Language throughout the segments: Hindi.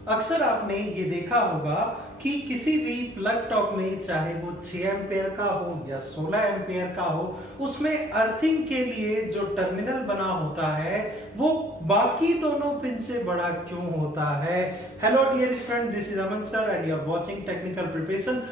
अक्सर आपने ये देखा होगा कि किसी भी प्लग टॉप में चाहे वो 6 एम्पेयर का हो या 16 एम्पेयर का हो, उसमें अर्थिंग के लिए जो टर्मिनल बना होता है वो बाकी दोनों पिन से बड़ा क्यों होता है। Hello dear student, this is Aman sir and you are watching technical preparation.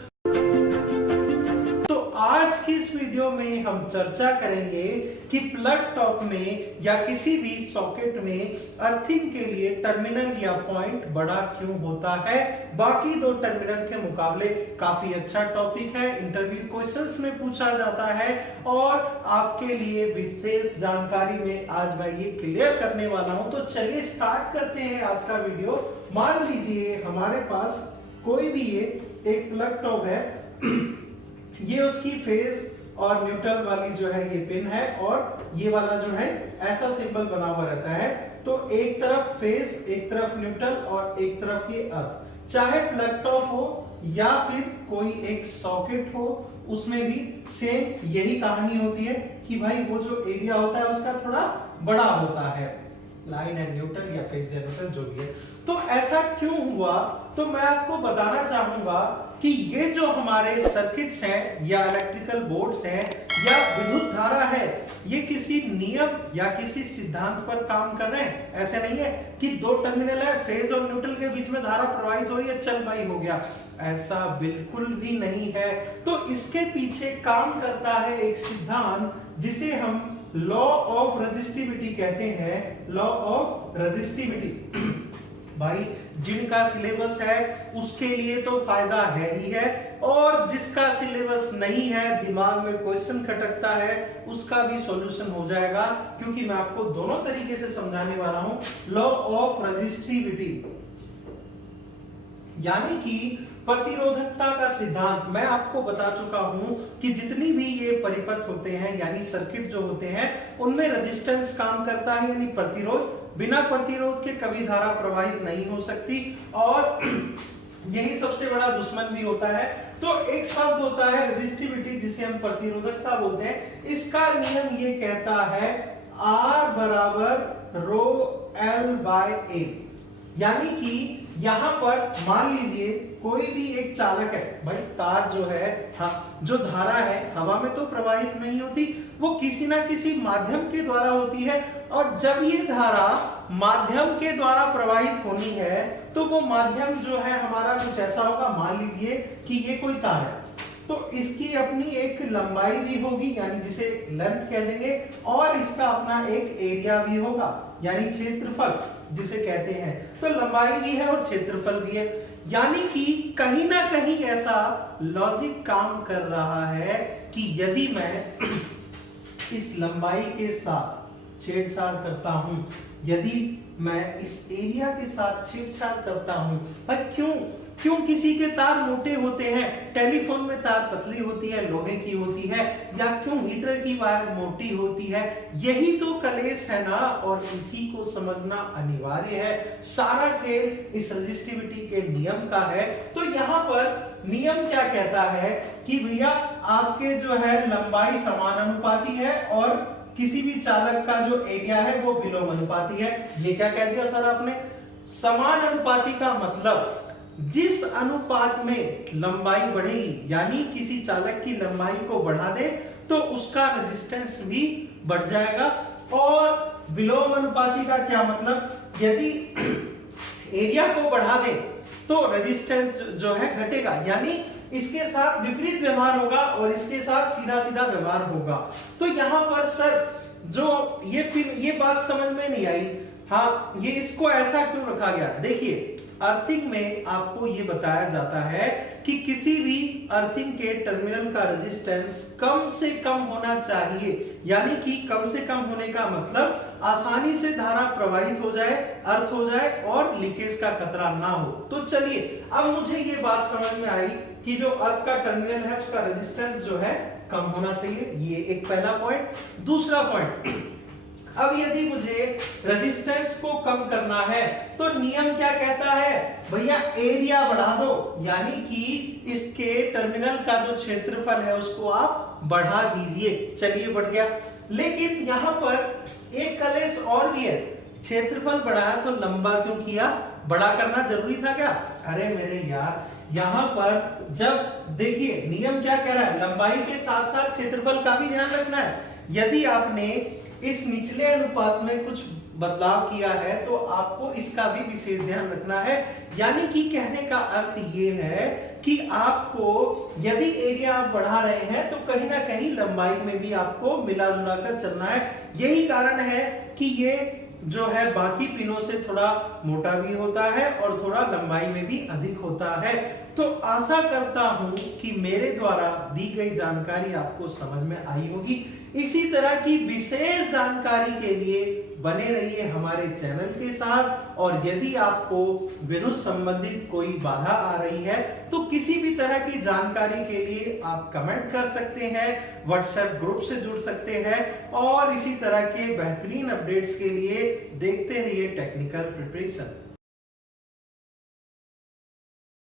आज की इस वीडियो में हम चर्चा करेंगे कि प्लग टॉप में या किसी भी सॉकेट में अर्थिंग के लिए टर्मिनल या पॉइंट बड़ा क्यों होता है बाकी दो टर्मिनल के मुकाबले। काफी अच्छा टॉपिक है, इंटरव्यू क्वेश्चंस में पूछा जाता है और आपके लिए विशेष जानकारी में आज मैं ये क्लियर करने वाला हूं। तो चलिए स्टार्ट करते हैं आज का वीडियो। मान लीजिए हमारे पास कोई भी ये एक प्लग टॉप है ये उसकी फेज और न्यूट्रल वाली जो है ये पिन है और ये वाला जो है ऐसा सिंबल बना हुआ रहता है। तो एक तरफ फेज, एक तरफ न्यूट्रल और एक तरफ ये अर्थ। चाहे प्लग टॉप हो या फिर कोई एक सॉकेट हो, उसमें भी सेम यही कहानी होती है कि भाई वो जो एरिया होता है उसका थोड़ा बड़ा होता है, लाइन एंड न्यूट्रल या फेज या न्यूट्रल जो भी है। तो ऐसा क्यों हुआ, तो मैं आपको बताना चाहूंगा कि ये जो हमारे सर्किट्स हैं या इलेक्ट्रिकल बोर्ड्स हैं या विद्युत धारा है, ये किसी नियम या किसी सिद्धांत पर काम कर रहे हैं। ऐसे नहीं है कि दो टर्मिनल है, फेज और न्यूट्रल के बीच में धारा प्रवाहित हो रही है, चल भाई हो गया, ऐसा बिल्कुल भी नहीं है। तो इसके पीछे काम करता है एक सिद्धांत जिसे हम लॉ ऑफ रेजिस्टिविटी कहते हैं। लॉ ऑफ रेजिस्टिविटी भाई जिनका सिलेबस है उसके लिए तो फायदा है ही है, और जिसका सिलेबस नहीं है, दिमाग में क्वेश्चन खटकता है, उसका भी सॉल्यूशन हो जाएगा, क्योंकि मैं आपको दोनों तरीके से समझाने वाला हूं। लॉ ऑफ रेजिस्टिविटी यानी कि प्रतिरोधकता का सिद्धांत। मैं आपको बता चुका हूं कि जितनी भी ये परिपथ होते हैं यानी सर्किट जो होते हैं उनमें रेजिस्टेंस काम करता है, यानी प्रतिरोध। बिना प्रतिरोध के कभी धारा प्रवाहित नहीं हो सकती और यही सबसे बड़ा दुश्मन भी होता है। तो एक शब्द होता है रेजिस्टिविटी जिसे हम प्रतिरोधकता बोलते हैं। इसका नियम ये कहता है R बराबर रो L बाय A, यानी कि यहां पर मान लीजिए कोई भी एक चालक है, भाई तार जो है, हाँ, जो धारा है हवा में तो प्रवाहित नहीं होती, वो किसी ना किसी माध्यम के द्वारा होती है। और जब ये धारा माध्यम के द्वारा प्रवाहित होनी है तो वो माध्यम जो है हमारा कुछ ऐसा होगा। मान लीजिए कि ये कोई तार है तो इसकी अपनी एक लंबाई भी होगी, यानी जिसे लेंथ कह देंगे, और इसका अपना एक एरिया भी होगा यानी क्षेत्रफल जिसे कहते हैं। तो लंबाई भी है और क्षेत्रफल भी है, यानी कि कहीं ना कहीं ऐसा लॉजिक काम कर रहा है कि यदि मैं इस लंबाई के साथ छेड़छाड़ करता हूं, यदि मैं इस एरिया के साथ छेड़छाड़ करता हूं, क्यों क्यों किसी के तार मोटे होते हैं, टेलीफोन में तार पतली होती है, लोहे की होती है, या क्यों हीटर की वायर मोटी होती है? यही तो कलेश है ना, और इसी को समझना अनिवार्य है। सारा खेल इस रेजिस्टिविटी के नियम का है। तो यहाँ पर नियम क्या कहता है कि भैया आपके जो है लंबाई समानुपाती है और किसी भी चालक का जो एरिया है वो विलोम अनुपाती है। ये क्या कह दिया सर आपने? समान अनुपाती का मतलब जिस अनुपात में लंबाई बढ़ेगी, यानी किसी चालक की लंबाई को बढ़ा दे तो उसका रेजिस्टेंस भी बढ़ जाएगा। और विलोम अनुपाती का क्या मतलब? यदि एरिया को बढ़ा दे तो रेजिस्टेंस जो है घटेगा, यानी इसके साथ विपरीत व्यवहार होगा और इसके साथ सीधा सीधा व्यवहार होगा। तो यहां पर सर जो ये बात समझ में नहीं आई, हाँ, ये इसको ऐसा क्यों रखा गया? देखिए, अर्थिंग में आपको ये बताया जाता है कि किसी भी अर्थिंग के टर्मिनल का रेजिस्टेंस कम से कम होना चाहिए, यानी कि कम से कम होने का मतलब आसानी से धारा प्रवाहित हो जाए, अर्थ हो जाए और लीकेज का खतरा ना हो। तो चलिए, अब मुझे ये बात समझ में आई कि जो अर्थ का टर्मिनल है उसका रेजिस्टेंस जो है कम होना चाहिए। ये एक पहला पॉइंट। दूसरा पॉइंट, अब यदि मुझे रेजिस्टेंस को कम करना है तो नियम क्या कहता है? भैया एरिया बढ़ा दो, यानी कि इसके टर्मिनल का जो क्षेत्रफल है उसको आप बढ़ा दीजिए। चलिए, बढ़ गया। लेकिन यहां पर एक कलेश और भी है क्षेत्रफल बढ़ाया तो लंबा क्यों किया? बड़ा करना जरूरी था क्या? अरे मेरे यार, यहाँ पर जब देखिए नियम क्या कह रहा है, लंबाई के साथ साथ क्षेत्रफल का भी ध्यान रखना है। यदि आपने इस निचले अनुपात में कुछ बदलाव किया है तो आपको इसका भी विशेष ध्यान रखना है। यानी कि कहने का अर्थ ये है कि आपको यदि एरिया आप बढ़ा रहे हैं तो कहीं ना कहीं लंबाई में भी आपको मिला जुला कर चलना है। यही कारण है कि ये जो है बाकी पिनों से थोड़ा मोटा भी होता है और थोड़ा लंबाई में भी अधिक होता है। तो आशा करता हूं कि मेरे द्वारा दी गई जानकारी आपको समझ में आई होगी। इसी तरह की विशेष जानकारी के लिए बने रहिए हमारे चैनल के साथ। और यदि आपको विद्युत संबंधित कोई बाधा आ रही है तो किसी भी तरह की जानकारी के लिए आप कमेंट कर सकते हैं, व्हाट्सएप ग्रुप से जुड़ सकते हैं और इसी तरह के बेहतरीन अपडेट्स के लिए देखते रहिए टेक्निकल प्रिपरेशन।